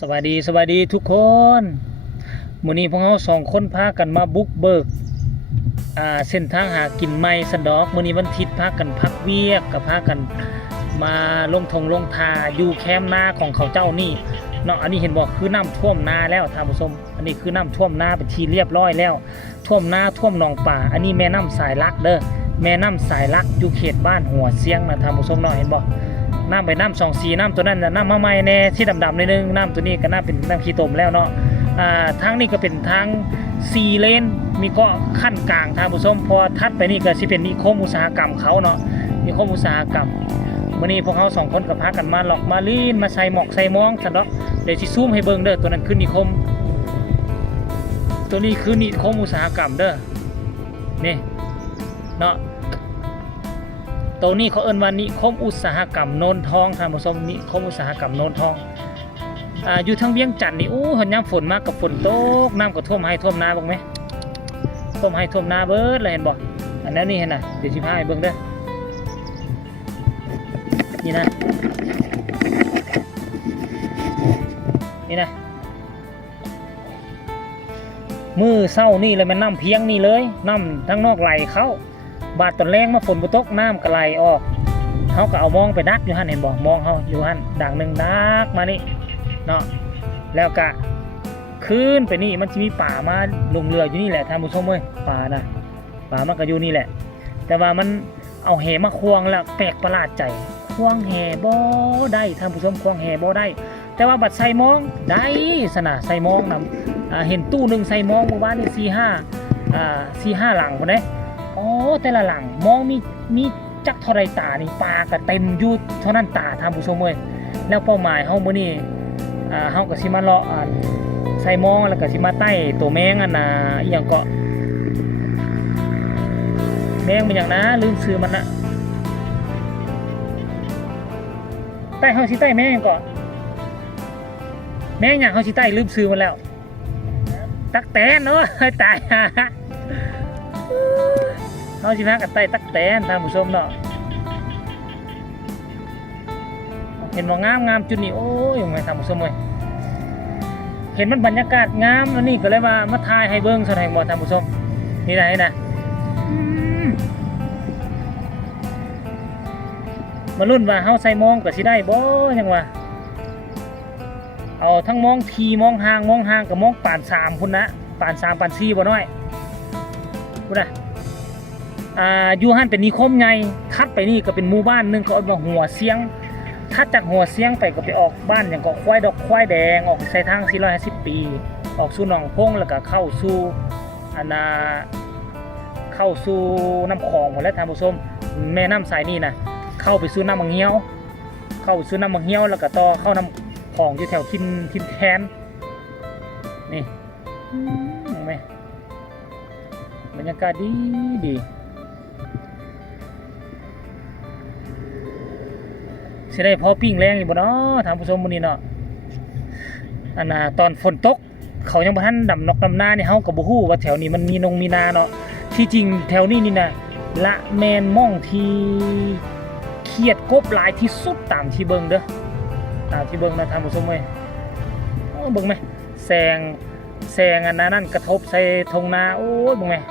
สวัสดีทุกคนมื้อนี้พวกเราสองคนพากันมาบุกเบิกเส้นทางหากินใหม่สะดอกมื้อนี้วันอาทิตย์พากันพักเวียกกับพากันมาลงทาอยู่แคมป์นาของเขาเจ้านี่เนาะอันนี้เห็นบอกคือน้ำท่วมนาแล้วท่านผู้ชมอันนี้คือน้ำท่วมนาเป็นที่เรียบร้อยแล้วท่วมนาท่วมหนองป่าอันนี้แม่น้ำสายลักเด้อแม่น้ำสายลักอยู่เขตบ้านหัวเสียงนะท่านผู้ชมเนาะเห็นบ่น้ำไปน้ำสองสีน้ำตัวนั้นน้ำมะไม้แน่ที่ดำๆนิดนึงน้ำตัวนี้ก็น่าเป็นน้ำขี้ตมแล้วเนาะทางนี้ก็เป็นทาง4 เลนมีเกาะขั้นกลางท่านผู้ชมพอทัดไปนี่ก็สิเป็นนิคมอุตสาหกรรมเขาเนาะนิคมอุตสาหกรรมวันนี้พวกเขาสองคนก็พากันมาหลอกมาลีนมาใส่หมอกใส่มองซะเนาะเดี๋ยวสิซูมให้เบิ่งเด้อตัวนั้นคือนิคมตัวนี้คือนิคมอุตสาหกรรมเด้อนี่เนาะตัวนี้เขาเอิ้นว่านิคมอุตสาหกรรมโนนทองท่านผู้ชมนิคมอุตสาหกรรมโนนทองอยู่ทางเวียงจันทน์นี่เห็นยามฝนมากับฝนตกน้ำก็ท่วมให้ท่วมนาบ้างไหมท่วมให้ท่วมนาเบิดเลยเห็นบ่อันนั้นนี่เห็นน่ะเดี๋ยวสิพาให้เบิ่งเด้อนี่นะมือเศร้านี่เลยมันน้ำเพียงนี่เลยน้ำทั้งนอกไหลเข้าบาดตอนแรงมาฝนบ่ตกน้ำก็ไหลออกเขาก็เอามองไปดักอยู่หั่นเห็นบ่มองเขาอยู่หั่นด่างหนึ่งดักมานี่เนาะแล้วก็ขึ้นไปนี่มันจะมีป่ามาลงเรืออยู่นี่แหละท่านผู้ชมเอ้ยป่ามันก็อยู่นี่แหละแต่ว่ามันเอาแหมาควงแล้วแปลกประหลาดใจควงแหบ่ได้ท่านผู้ชมควงแหบ่ได้แต่ว่าบัดใส่มองได้สนะใส่มองนำเห็นตู้หนึ่งใส่มองเมื่อวานนี่4-5 หลังคนนี้อ๋อแต่ละหลังมองมีจักเท่าไรตานี่ปลาก็เต็มอยู่เท่านั้นตาท่านผู้ชมเอ้ยแล้วเป้าหมายเฮามื้อนี้เฮาก็สิมาเลาะใส่มองแล้วก็สิมาไต่ตัวแมงอีหยังก็แมงมันหยังนะลืมชื่อมันนะไต่เฮาสิไต่แมงก็แมงหยังเฮาสิไต่ลืมชื่อมันแล้วตักแตนเนาะตายเฮาสิพากันไต่ตักแตนท่านผู้ชมเนาะเห็นว่างามจุดนี้โอ้ยยังไงท่านผู้ชมเว้ยเห็นมันบรรยากาศงามแล้วนี่ก็เลยมาถ่ายให้เบิ่งแสดงบ่ท่านผู้ชมนี่นะมาลุ้นว่าเฮาใส่มองก็สิได้บ่จังว่าเอาทั้งมองทีมองห่างกับมองปาน3พุ่นนะปาน3ปาน4บ่น้อยพุ่นน่ะอยู่หั่นเป็นนิคมใหญ่ถัดไปนี่ก็เป็นหมู่บ้านนึงเขาเอิ้นว่าหัวเสียงถัดจากหัวเสียงไปก็ไปออกบ้านอย่างเกาะควายดอกควายแดงออกใส่ทาง450 ปีออกสู่หนองพงแล้วก็เข้าสู่เข้าสู่น้ำคลองหมดแล้วท่านผู้ชมแม่น้ำสายนี่นะเข้าไปสู่น้ำมังเหี่ยวแล้วก็ต่อเข้าน้ำคลองอยู่แถวทินแคนนี่แม่บรรยากาศดีสิได้พอปิ้งแรงอยู่บ่เนาะท่านผู้ชมมื้อนี้เนาะตอนฝนตกเขายังบ่ทันดำนกดำนานี่เฮาก็บ่ฮู้ว่าแถวนี้มันมีนาเนาะที่จริงแถวนี้นี่นะละแมนม่องที่เขียดกบหลายที่สุดตามที่เบิ่งเด้อตามที่เบิ่งนะท่านผู้ชมเอ้ยเบิ่งมั้ยแสงนั่นกระทบใส่ทงนาโอ้ยเบิ่งมั้ย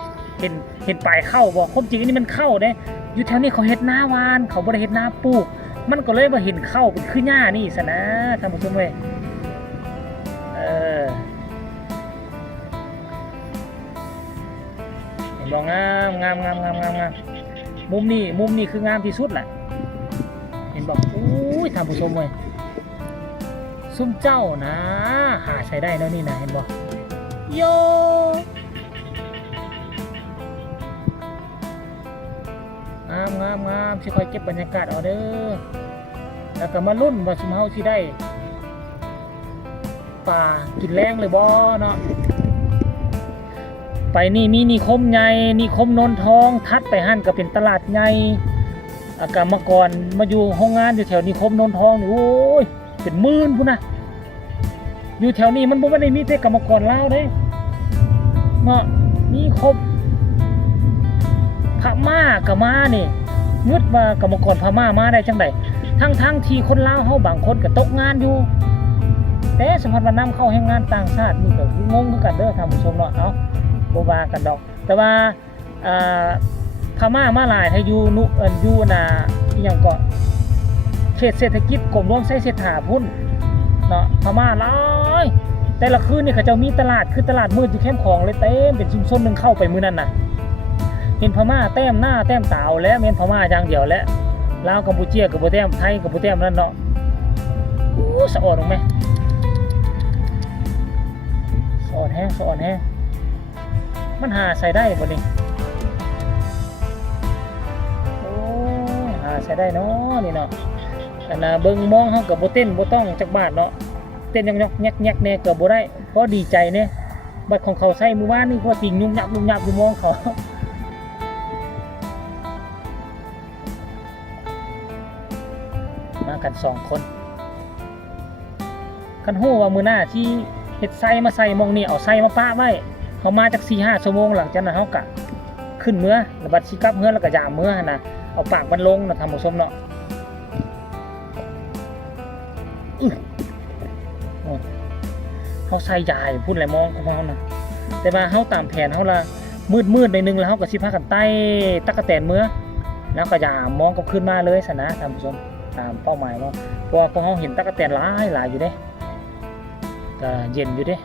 เห็นปลายเข้าบ่ความจริงอันนี้มันเข้าเด้อยู่แถวนี้เขาเฮ็ดนาหวานเขาบ่ได้เฮ็ดนาปลูกมันก็เลยมาเห็นเข้าเป็นขึ้นหญ้านี่ซะนะท่านผู้ชมเว้ยเห็นบ่งามมุมนี้คืองามที่สุดแหละเห็นบ่โอ้ยท่านผู้ชมเว้ยซุ่มเจ้านะหาใช้ได้แล้วนี่นะเห็นบ่โยงามสิค่อยเก็บบรรยากาศเอาเด้อแล้วก็มาลุ้นว่าซุมเฮาสิได้ป่ากินแรงเลยบ่เนาะไปนี่มีนิคมใหญ่นิคมโนนทองทัดไปหั่นก็เป็นตลาดใหญ่กรรมกรมาอยู่โรงงานอยู่แถวนิคมโนนทองนี่โอ้ยเป็นหมื่นพุ่นนะอยู่แถวนี้มันบ่ได้มีแต่กรรมกรลาวเด้เนาะมีครบพม่าก็มานี่งึดว่ากรรมกรพม่ามาได้จังได๋ทั้งที่คนลาวเฮาบางคนก็ตกงานอยู่ แต่สมมุติว่านํเข้าแรงงานต่างชาตินี่ก็คืองงคือกันเด้อท่านผู้ชมเนาะเอ้าบ่ว่ากันดอกแต่ว่าอ่าพม่ามาหลายถ้าอยู่อยู่น่ะอีหยังก็เขตเศรษฐกิจกรมหลวงไสเศรษฐาพุ่นเนาะพม่าหลายแต่ละคืนนี่เขาเจ้ามีตลาดคือตลาดมืดอยู่แคมป์ของเลยเต็มเป็นชุมชนนึงเข้าไปมื้อนั้นน่ะเห็นพม่าแต้มหน้าแต้มตาเอาแล้วแม่นพม่าอย่างเดียวแล้วลาวกัมพูเชียก็บ่แต้มไทยก็บ่แต้มนั่นเนาะโอ้สะออดลงไหมสะออดแฮงมันหาใส่ได้บ่นี่โอ้หาใส่ได้เนาะนี่เนาะอันน่ะเบิ่งมองเฮาก็บ่เต้นบ่ต้องจักบาทเนาะเต้นยอกๆแยกๆแน่ก็บ่ได้เพราะดีใจแน่บัดของเขาใส่มื้อวานนี่พอติงยุ่มยับอยู่มองเขามากัน2คนคันฮู้ว่ามื้อหน้าที่เฮ็ดไส้มาใส่มองนี่เอาไส้มาปะไว้เฮามาจัก 4-5 ชั่วโมงหลังจากนั้นเฮาก็ขึ้นเมื่อแล้วบัดสิกลับเมื่อแล้วก็ย่ามเมื่อหั่นน่ะเอาปากมันลงนะท่านผู้ชมเนาะเฮาใส่ยายพูดอะไรมองของเฮานะแต่ว่าเฮาตามแผนเฮาละมืดในนึงแล้วเฮาก็สิพากันไต่ตั๊กแตนเมื่อแล้วก็ย่ามองก็ขึ้นมาเลยซะนะท่านผู้ชมตามเป้าหมายเนาะเพราะว่าพวกเฮาเห็นตั๊กแตนหลายอยู่เด้ก็เย็นอยู่เด้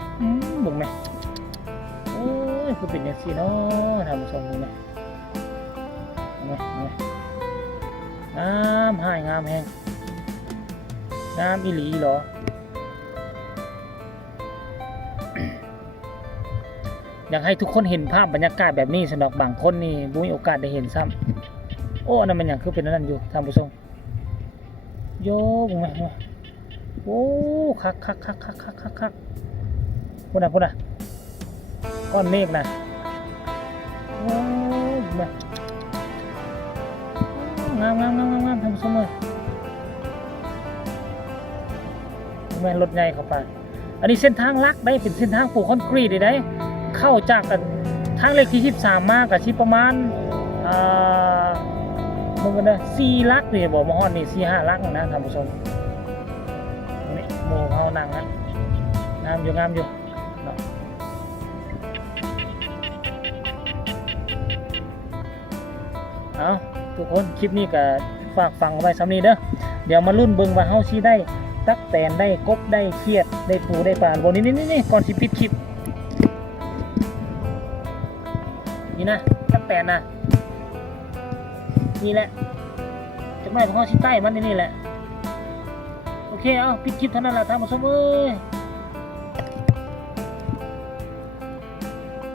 เบิ่งแม่โอ้ยคือเป็นจังซี่เนาะท่านผู้ชมนี่แม่งามหายงามแฮงงามอีหลีเหรออยากให้ทุกคนเห็นภาพบรรยากาศแบบนี้สำหรับบางคนนี่บ่มีโอกาสได้เห็นซ้ำโอ้นั่นมันหยังคือเป็นนั่นอยู่ท่านผู้ชมโยกมาโอ้คักพุ่นน่ะก้อนเมฆน่ะโอ้มางามท่านผู้ชมเอ้ยแม่นรถใหญ่เข้าไปอันนี้เส้นทางลักได้เป็นเส้นทางปูคอนกรีตได้เข้าจากกันทางเลขที่13มากับที่ประมาณมันก็ได้4ลักนี่บ่มาฮอดนี่4-5ลักนะท่านผู้ชมนี่โมเฮานั่งนะงามอยู่เนาะเอาทุกคนคลิปนี้ก็ฝากฟังไว้ซ้ำนี้เด้อเดี๋ยวมาลุ้นเบิ่งว่าเฮาสิได้ตักแตนได้กบได้เขียดได้ปูได้ปลาบ่นี่ก่อนสิปิดคลิปนี่นะตักแตนนะนี่แหละจะไม่พอสิใต้มันนี่แหละโอเคเอาปิดคลิปเท่านั้นแหละท่านผู้ชมเอ้ย